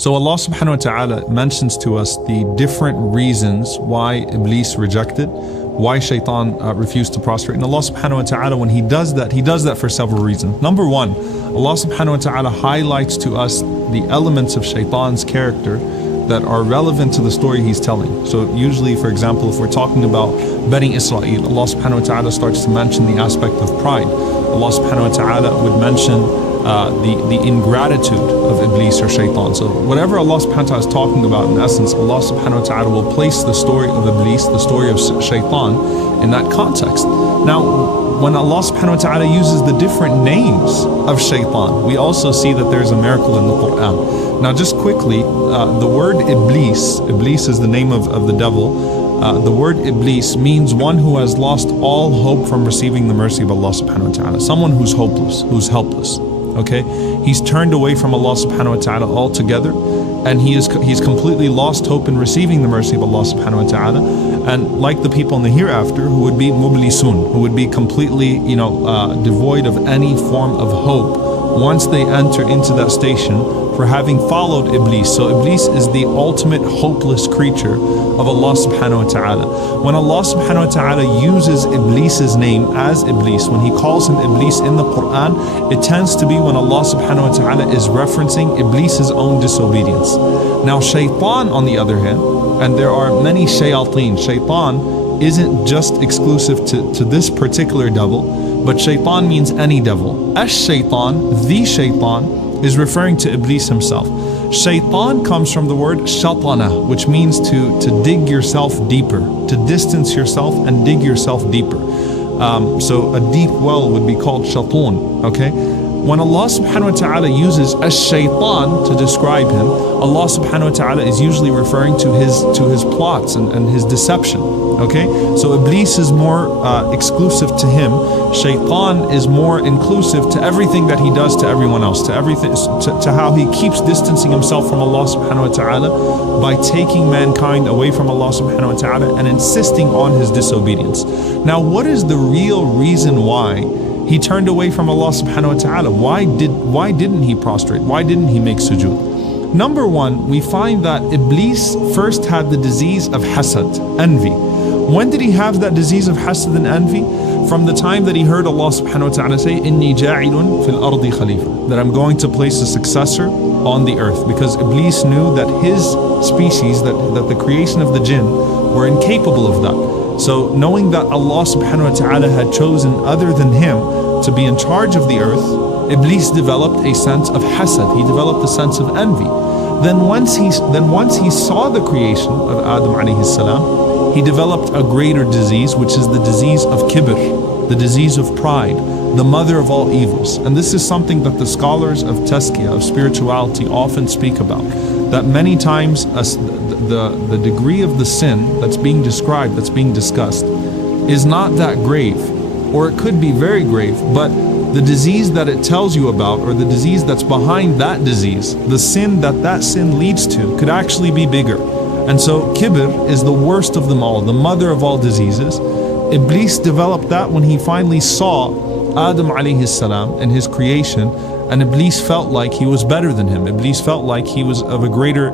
So Allah subhanahu wa ta'ala mentions to us the different reasons why Iblis rejected, why Shaitan refused to prostrate. And Allah subhanahu wa ta'ala, when He does that for several reasons. Number one, Allah subhanahu wa ta'ala highlights to us the elements of Shaitan's character that are relevant to the story He's telling. So usually, for example, if we're talking about Bani Israel, Allah subhanahu wa ta'ala starts to mention the aspect of pride. Allah subhanahu wa ta'ala would mention the ingratitude of Iblis or Shaitan. So whatever Allah subhanahu wa ta'ala is talking about, in essence, Allah subhanahu wa ta'ala will place the story of Iblis, the story of Shaitan, in that context. Now, when Allah subhanahu wa ta'ala uses the different names of Shaitan, we also see that there's a miracle in the Quran. Now, just quickly, the word Iblis is the name of the devil. The word Iblis means one who has lost all hope from receiving the mercy of Allah subhanahu wa ta'ala. Someone who's hopeless, who's helpless. Okay, he's turned away from Allah subhanahu wa ta'ala altogether, and he's completely lost hope in receiving the mercy of Allah subhanahu wa ta'ala. And like the people in the hereafter, who would be mublisun, who would be completely, devoid of any form of hope once they enter into that station for having followed Iblis. So Iblis is the ultimate hopeless creature of Allah subhanahu wa ta'ala. When Allah subhanahu wa ta'ala uses Iblis's name as Iblis, when He calls him Iblis in the Quran, it tends to be when Allah subhanahu wa ta'ala is referencing Iblis's own disobedience. Now Shaitan, on the other hand, and there are many shayateen, Shaitan isn't just exclusive to this particular devil, but Shaitan means any devil. Ash-Shaitan, the Shaitan, is referring to Iblis himself. Shaitan comes from the word shatana, which means to dig yourself deeper, to distance yourself and dig yourself deeper. So a deep well would be called shatun, okay? When Allah subhanahu wa ta'ala uses ash-shaytan to describe him, Allah subhanahu wa ta'ala is usually referring to his plots and his deception. Okay? So Iblis is more exclusive to him. Shaitan is more inclusive to everything that he does to everyone else, to everything, to how he keeps distancing himself from Allah subhanahu wa ta'ala by taking mankind away from Allah subhanahu wa ta'ala and insisting on his disobedience. Now, what is the real reason why he turned away from Allah subhanahu wa ta'ala? Why didn't he prostrate? Why didn't he make sujood? Number one, we find that Iblis first had the disease of hasad, envy. When did he have that disease of hasad and envy? From the time that he heard Allah subhanahu wa ta'ala say, Inni ja'ilun fil ardi khalifa, that I'm going to place a successor on the earth, because Iblis knew that his species, that the creation of the jinn, were incapable of that. So knowing that Allah subhanahu wa ta'ala had chosen other than him to be in charge of the earth, Iblis developed a sense of hasad, he developed a sense of envy. Then once he saw the creation of Adam alayhi salam, he developed a greater disease, which is the disease of kibr, the disease of pride, the mother of all evils. And this is something that the scholars of tazkiyah, of spirituality, often speak about. That many times the degree of the sin that's being described, that's being discussed, is not that grave, or it could be very grave, but the disease that it tells you about, or the disease that's behind that disease, the sin that sin leads to, could actually be bigger. And so kibr is the worst of them all, the mother of all diseases. Iblis developed that when he finally saw Adam alayhi salam and his creation, and Iblis felt like he was better than him. Iblis felt like he was of a greater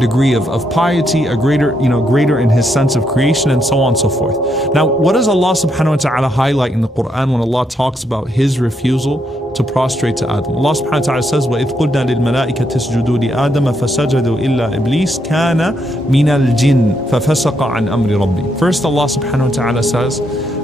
degree of piety, a greater in his sense of creation, and so on and so forth. Now, what does Allah subhanahu wa ta'ala highlight in the Quran when Allah talks about his refusal to prostrate to Adam? Allah subhanahu wa ta'ala says, وَإِذْ قُلْنَا لِلْمَلَائِكَةِ اسْجُدُوا لِآدَمَ فَسَجَدُوا إِلَّا إِبْلِيسَ كَانَ مِنَ الْجِنِّ فَفَسَقَ عَنْ أَمْرِ رَبِّهِ. First, Allah subhanahu wa ta'ala says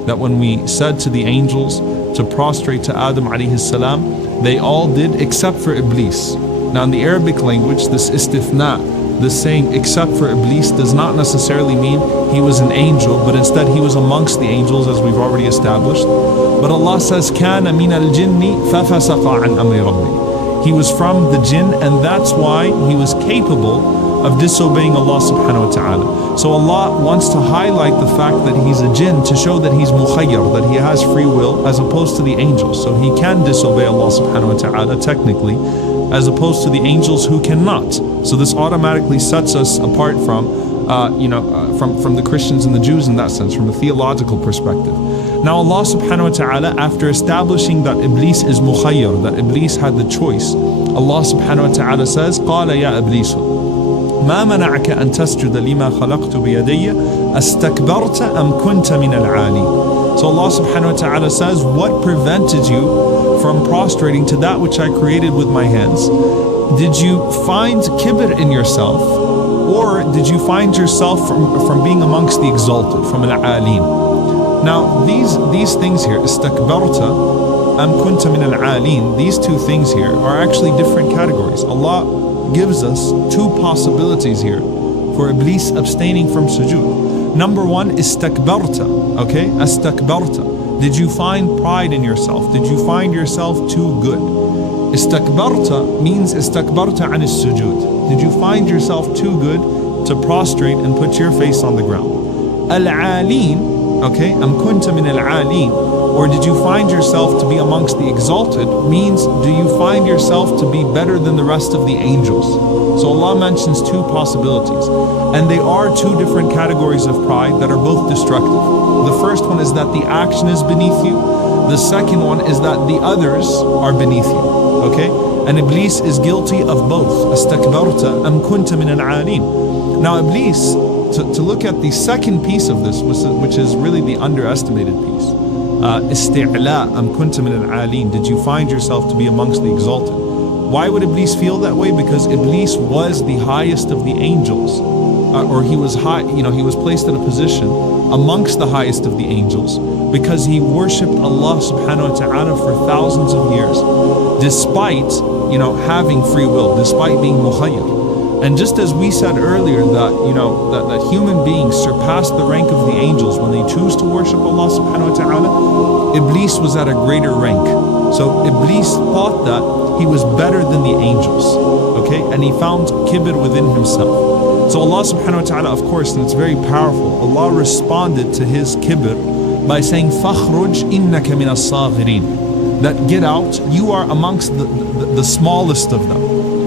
that when we said to the angels to prostrate to Adam alayhi salam, they all did except for Iblis. Now in the Arabic language, this istithna, this saying except for Iblis, does not necessarily mean he was an angel, but instead he was amongst the angels, as we've already established. But Allah says, كَانَ مِنَ الْجِنِّ فَفَسَقَ عَنْ أَمْرِ رَبِّهِ. He was from the jinn, and that's why he was capable of disobeying Allah subhanahu wa ta'ala. So Allah wants to highlight the fact that he's a jinn to show that he's mukhayyar, that he has free will, as opposed to the angels. So he can disobey Allah subhanahu wa ta'ala technically, as opposed to the angels who cannot. So this automatically sets us apart from the Christians and the Jews in that sense, from a theological perspective. Now Allah subhanahu wa ta'ala, after establishing that Iblis is mukhayyar, that Iblis had the choice, Allah subhanahu wa ta'ala says, قَالَ يَا إِبْلِيسُ مَا مَنَعَكَ أَن تَسْجُدَ لِمَا خَلَقْتُ بِيَدَيَّ أَسْتَكْبَرْتَ أَمْ كُنْتَ مِنَ الْعَالِينَ. So Allah subhanahu wa ta'ala says, what prevented you from prostrating to that which I created with my hands? Did you find kibr in yourself, or did you find yourself from being amongst the exalted, from al-aleen? Now these things here, istakbarta am kunta min al-aleen, these two things here are actually different categories. Allah gives us two possibilities here for Iblis abstaining from sujood. Number one, istakbarta, okay? Astakbarta. Did you find pride in yourself? Did you find yourself too good? Istakbarta means istakbarta an sujood. Did you find yourself too good to prostrate and put your face on the ground? Al-aleen, okay, am kunta min al-aleen, or did you find yourself to be amongst the exalted, means do you find yourself to be better than the rest of the angels? So Allah mentions two possibilities, and they are two different categories of pride that are both destructive. The first one is that the action is beneath you. The second one is that the others are beneath you, okay? And Iblis is guilty of both. Astakbarta am kunta min al-aleen. Now Iblis, to look at the second piece of this, which is really the underestimated piece, isti'la am kunta min al-aleen, did you find yourself to be amongst the exalted? Why would Iblis feel that way? Because Iblis was the highest of the angels, or he was high, he was placed in a position amongst the highest of the angels, because he worshipped Allah subhanahu wa ta'ala for thousands of years, despite having free will, despite being mukhayyar. And just as we said earlier that that human beings surpass the rank of the angels when they choose to worship Allah subhanahu wa ta'ala, Iblis was at a greater rank. So Iblis thought that he was better than the angels, okay? And he found kibr within himself. So Allah subhanahu wa ta'ala, of course, and it's very powerful, Allah responded to his kibr by saying, فَخْرُجْ إِنَّكَ مِنَ الصَّاغِرِينَ, that get out, you are amongst the smallest of them.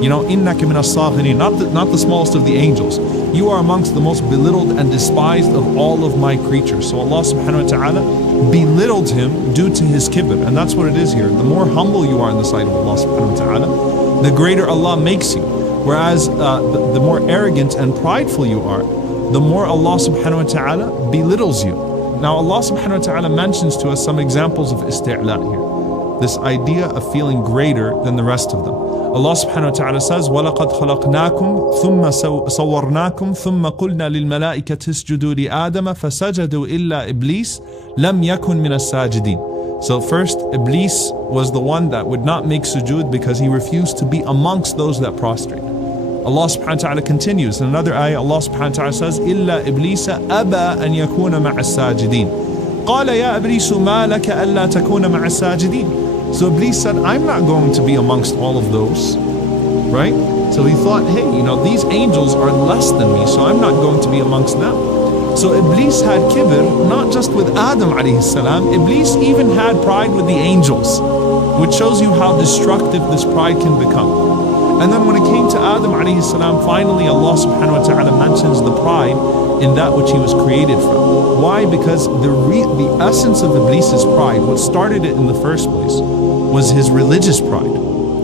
إِنَّكَ مِنَ الصَّاغِرِينَ, not the smallest of the angels. You are amongst the most belittled and despised of all of my creatures. So Allah subhanahu wa ta'ala belittled him due to his kibr. And that's what it is here. The more humble you are in the sight of Allah subhanahu wa ta'ala, the greater Allah makes you. Whereas the more arrogant and prideful you are, the more Allah subhanahu wa ta'ala belittles you. Now Allah subhanahu wa ta'ala mentions to us some examples of isti'la here. This idea of feeling greater than the rest of them. Allah subhanahu wa ta'ala says, وَلَقَدْ خَلَقْنَاكُمْ ثُمَّ صَوَّرْنَاكُمْ ثُمَّ قُلْنَا لِلْمَلَائِكَةِ اسْجُدُوا لِآدَمَ فَسَجَدُوا إِلَّا إِبْلِيسَ لَمْ يَكُنْ مِنَ السَّاجِدِينَ. So first, Iblis was the one that would not make sujood because he refused to be amongst those that prostrate. Allah subhanahu wa ta'ala continues in another ayah. Allah subhanahu wa ta'ala says, إِلَّا إِبْلِيسَ أَبَى أَن يَكُونَ مَعَ السَّاجِدِينَ قَالَ يَا إِبْلِيسُ مَا لَكَ أَلَّا تَكُونَ مَعَ السَّاجِدِينَ. So Iblis said, I'm not going to be amongst all of those, right? So he thought, hey, these angels are less than me, so I'm not going to be amongst them. So Iblis had kibr, not just with Adam alayhi salam, Iblis even had pride with the angels, which shows you how destructive this pride can become. And then when it came to Adam alayhi salam, finally Allah subhanahu wa ta'ala mentions the pride in that which he was created from. Why? Because the essence of Iblis's pride, what started it in the first place, was his religious pride,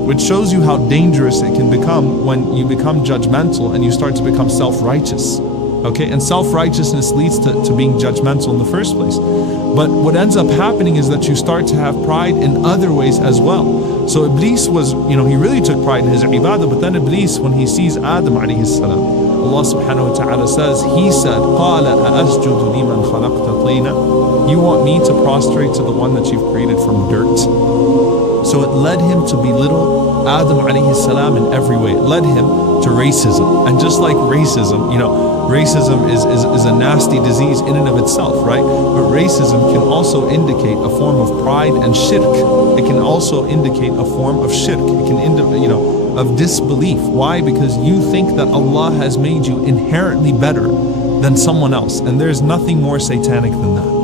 which shows you how dangerous it can become when you become judgmental and you start to become self-righteous. Okay, and self-righteousness leads to being judgmental in the first place. But what ends up happening is that you start to have pride in other ways as well. So Iblis was, he really took pride in his ibadah, but then Iblis, when he sees Adam alayhi salam, Allah subhanahu wa ta'ala says, he said, قَالَ أَأَسْجُدُ لِمَنْ خَلَقْتَ طِينًا. You want me to prostrate to the one that you've created from dirt? So it led him to belittle Adam alayhi salam in every way. It led him to racism. And just like racism, racism is a nasty disease in and of itself, right? But racism can also indicate a form of pride and shirk. It can also indicate a form of shirk. It can indicate, of disbelief. Why? Because you think that Allah has made you inherently better than someone else. And there's nothing more satanic than that.